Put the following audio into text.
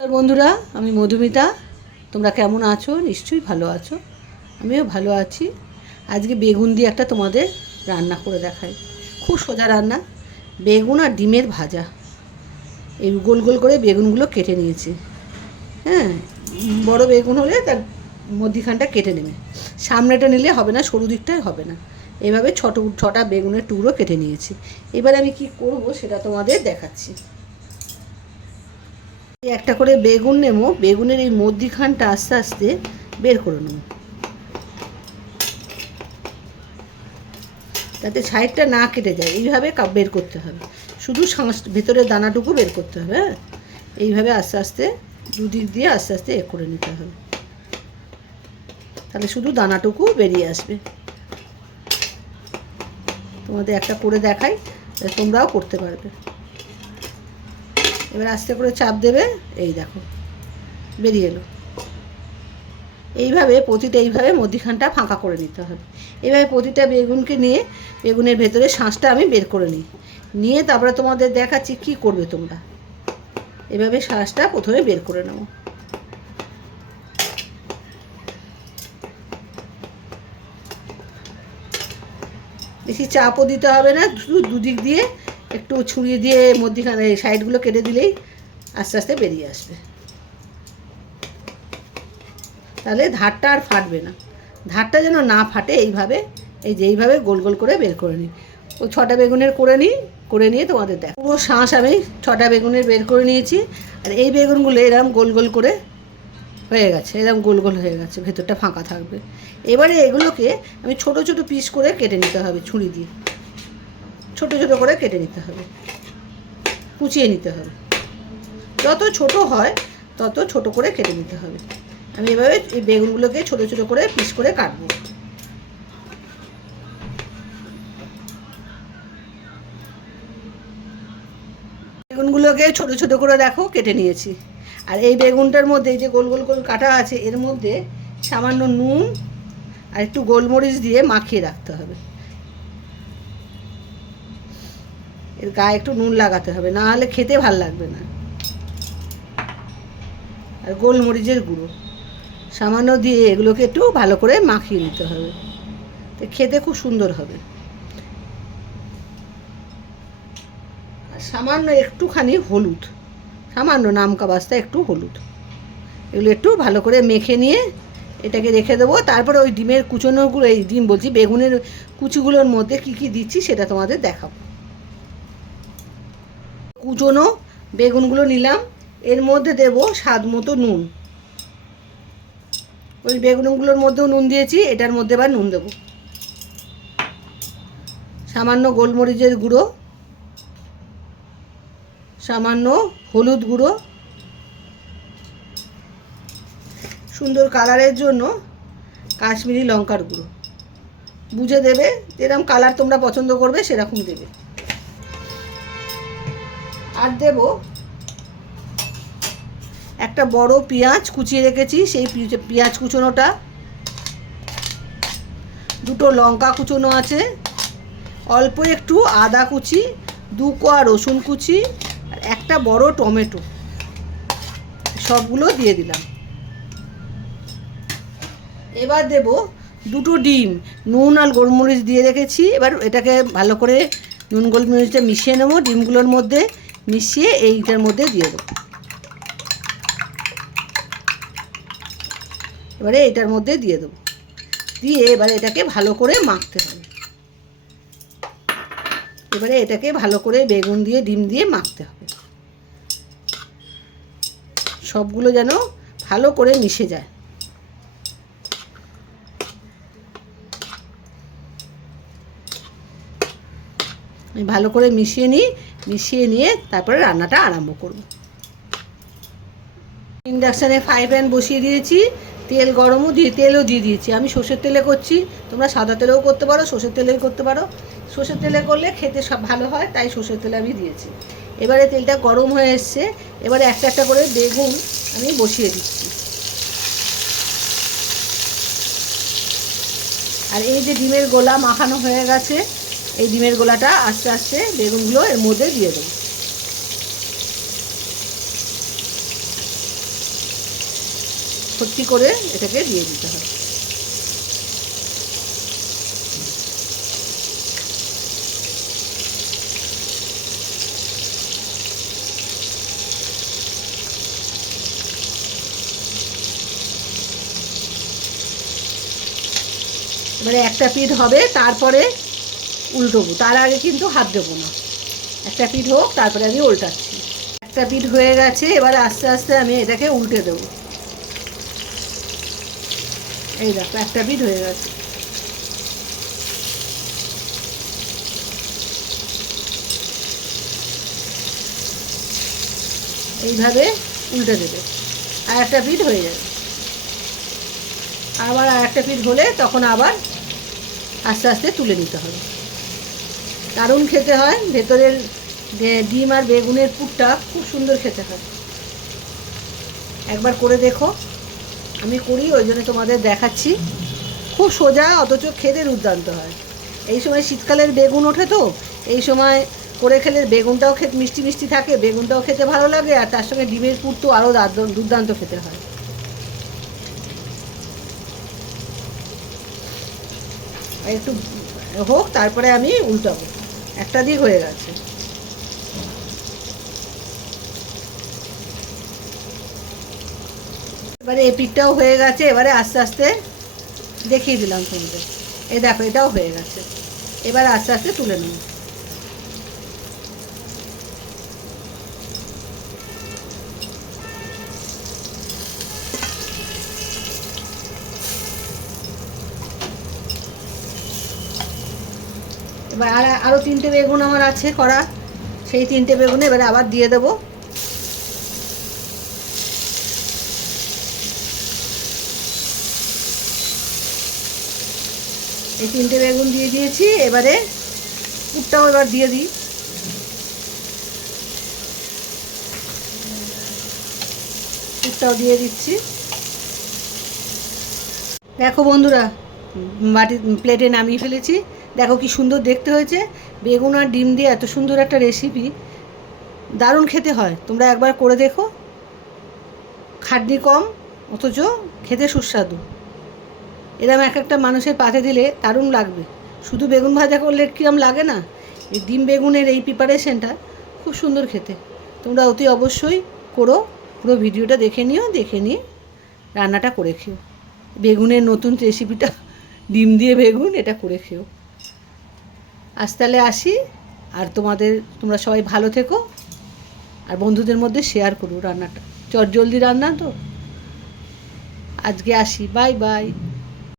বন্ধুরা, আমি মধুমিতা। তোমরা কেমন আছো? নিশ্চয়ই ভালো আছো। আমিও ভালো আছি। আজকে বেগুন দিয়ে একটা তোমাদের রান্না করে দেখাই। খুব সোজা রান্না, বেগুন আর ডিমের ভাজা। এই গোল গোল করে বেগুনগুলো কেটে নিয়েছি। হ্যাঁ, বড় বেগুন হলে তার মধ্যিখানটা কেটে নেবে, সামনেটা নিলে হবে না, সরু দিকটাই হবে না। এভাবে ছটা বেগুনের টুকরো কেটে নিয়েছি। এবার আমি কি করব সেটা তোমাদের দেখাচ্ছি। একটা করে বেগুন নেবো, বেগুনের এই মধ্যিখানটা আস্তে আস্তে বের করে নেব, যাতে সাইডটা না কেটে যায়। এইভাবে বের করতে হবে, শুধু ভেতরের দানাটুকু বের করতে হবে। হ্যাঁ, এইভাবে আস্তে আস্তে দুদিক দিয়ে আস্তে আস্তে করে নিতে হবে, তাহলে শুধু দানাটুকু বেরিয়ে আসবে। তোমাদের একটা করে দেখাই, তোমরাও করতে পারবে। এবার আস্তে করে চাপ দেবে, এই দেখো বেরিয়ে এলো। এইভাবে এইভাবে মধ্যিখানটা ফাঁকা করে নিতে হবে। এইভাবে প্রতিটা বেগুনকে নিয়ে বেগুনের ভেতরে শাঁসটা আমি বের করে নিয়ে তারপরে তোমাদের দেখাচ্ছি কি করবে তোমরা। এভাবে শাঁসটা প্রথমে বের করে নাও। বেশি চাপও দিতে হবে না, শুধু দুদিক দিয়ে একটু ছুরি দিয়ে মধ্যিখানে সাইডগুলো কেটে দিলেই আস্তে আস্তে বেরিয়ে আসবে। তাহলে ধারটা আর ফাটবে না। ধারটা যেন না ফাটে এইভাবে গোল গোল করে বের করে নিই। ওই ছটা বেগুনের করে নিয়ে তোমাদের দেখো। পুরো শাঁস আমি ছটা বেগুনের বের করে নিয়েছি। আর এই বেগুনগুলো এরকম গোল গোল করে হয়ে গেছে, এরকম গোল গোল হয়ে গেছে, ভেতরটা ফাঁকা থাকবে। এবারে এগুলোকে আমি ছোট ছোট পিস করে কেটে নিতে হবে, ছুরি দিয়ে ছোট ছোট করে কেটে নিতে হবে, কুচিয়ে নিতে হবে। যত ছোট হয় তত ছোট করে কেটে নিতে হবে। আমি এভাবে এই বেগুনগুলোকে ছোট ছোট করে পিস করে কাটবো। বেগুনগুলোকে ছোট ছোট করে দেখো কেটে নিয়েছি। আর এই বেগুনটার মধ্যে এই যে গোল গোল গোল কাটা আছে, এর মধ্যে সামান্য নুন আর একটু গোলমরিচ দিয়ে মাখিয়ে রাখতে হবে। এর গায়ে একটু নুন লাগাতে হবে, না হলে খেতে ভাল লাগবে না। আর গোলমরিচের গুঁড়ো সামান্য দিয়ে এগুলোকে একটু ভালো করে মাখিয়ে নিতে হবে, তো খেতে খুব সুন্দর হবে। আর সামান্য একটুখানি হলুদ, সামান্য নামকা বাস্তা একটু হলুদ, এগুলো একটু ভালো করে মেখে নিয়ে এটাকে রেখে দেবো। তারপরে ওই ডিমের কুচোনোগুলো, এই ডিম বলছি, বেগুনের কুচিগুলোর মধ্যে কী কী দিচ্ছি সেটা তোমাদের দেখাবো। কুচোনো বেগুনগুলো নিলাম, এর মধ্যে দেব স্বাদ মতো নুন। ওই বেগুনগুলোর মধ্যেও নুন দিয়েছি, এটার মধ্যে আবার নুন দেবো। সামান্য গোলমরিচের গুঁড়ো, সামান্য হলুদ গুঁড়ো, সুন্দর কালারের জন্য কাশ্মীরি লঙ্কার গুঁড়ো। বুঝে দেবে, যেরকম কালার তোমরা পছন্দ করবে সেরকম দেবে। আর দেব একটা বড় পেঁয়াজ কুচিয়ে রেখেছি, সেই পেঁয়াজ কুচোনোটা, দুটো লঙ্কা কুচোনো আছে, অল্প একটু আদা কুচি, 2 কোয়া রসুন কুচি, আর একটা বড় টমেটো, সবগুলো দিয়ে দিলাম। এবার দেব দুটো ডিম, নুন আর গোলমরিচ দিয়ে রেখেছি। এবার এটাকে ভালো করে নুন গোলমরিচটা মিশিয়ে নেবো, ডিমগুলোর মধ্যে মিশিয়ে এইটার মধ্যে দিয়ে দেবো। এবারে এটার মধ্যে দিয়ে দেবো, দিয়ে এবারে এটাকে ভালো করে মাখতে হবে। এবারে এটাকে ভালো করে বেগুন দিয়ে ডিম দিয়ে মাখতে হবে, সবগুলো যেন ভালো করে মিশে যায়। আমি ভালো করে মিশিয়ে নিয়ে তারপরে রান্নাটা আরম্ভ করব। ইন্ডাকশানে ফ্রাই প্যান বসিয়ে দিয়েছি, তেলও দিয়ে দিয়েছি। আমি সর্ষের তেলে করছি, তোমরা সাদা তেলেও করতে পারো, সর্ষের তেলেও করতে পারো। সর্ষের তেলে করলে খেতে সব ভালো হয়, তাই সর্ষের তেলে আমি দিয়েছি। এবারে তেলটা গরম হয়ে এসছে, এবারে একটা একটা করে বেগুন আমি বসিয়ে দিচ্ছি। আর এই যে ডিমের গোলা মাখানো হয়ে গেছে, এই ডিমের গোলাটা আস্তে আস্তে বেগুনগুলো এর মধ্যে দিয়ে দেবো। ভর্তি করে এটাকে দিয়ে দিতে হবে। এবারে একটা পিঠ হবে, তারপরে উল্টোবো, তার আগে কিন্তু হাত দেবো না। একটা পিঠ হোক, তারপরে আমি উল্টাচ্ছি। একটা পিঠ হয়ে গেছে, এবারে আস্তে আস্তে আমি এটাকে উল্টে দেবো। এই দেখো একটা পিঠ হয়ে গেছে। এইভাবে উল্টে দেবে, আর একটা পিঠ হয়ে যাবে। আবার আর একটা পিঠ হলে তখন আবার আস্তে আস্তে তুলে নিতে হবে। দারুণ খেতে হয়, ভেতরের ডিম আর বেগুনের পুরটা খুব সুন্দর খেতে হয়। একবার করে দেখো, আমি করি ওই জন্য তোমাদের দেখাচ্ছি। খুব সোজা, অথচ খেতে দুর্দান্ত হয়। এই সময় শীতকালের বেগুন ওঠে, তো এই সময় করে খেলে বেগুনটাও খেতে মিষ্টি মিষ্টি থাকে, বেগুনটাও খেতে ভালো লাগে, আর তার সঙ্গে ডিমের পুর তো আরও দুর্দান্ত খেতে হয়। একটু হোক, তারপরে আমি উল্টাবো। একটা দিক হয়ে গেছে। এবারে এই পিঠটাও হয়ে গেছে, এবারে আস্তে আস্তে দেখিয়ে দিলাম তোমাদের। এই দেখো এটাও হয়ে গেছে, এবার আস্তে আস্তে তুলে নেব। এবার আরও 3টে বেগুন আমার আছে করা, সেই 3টে বেগুনে এবারে আবার দিয়ে দেবো। এই 3টে বেগুন দিয়ে দিয়েছি, এবারে পুরটাও এবার দিয়ে দিই। পুরটাও দিয়ে দিচ্ছি। দেখো বন্ধুরা, প্লেটে নামিয়ে ফেলেছি। দেখো কি সুন্দর দেখতে হয়েছে। বেগুন আর ডিম দিয়ে এত সুন্দর একটা রেসিপি, দারুণ খেতে হয়। তোমরা একবার করে দেখো, খাটনি কম অথচ খেতে সুস্বাদু। এরম এক একটা মানুষের পাতে দিলে দারুণ লাগবে। শুধু বেগুন ভাজা করলে কিরম লাগে না, এই ডিম বেগুনের এই প্রিপারেশনটা খুব সুন্দর খেতে। তোমরা অতি অবশ্যই করো, পুরো ভিডিওটা দেখে নিও, দেখে নিয়ে রান্নাটা করে খেও। বেগুনের নতুন রেসিপিটা, ডিম দিয়ে বেগুন, এটা করে খেও। আজ তাহলে আসি, আর তোমরা সবাই ভালো থেকো, আর বন্ধুদের মধ্যে শেয়ার করো রান্নাটা। চটজলদি রান্না তো। আজকে আসি, বাই বাই।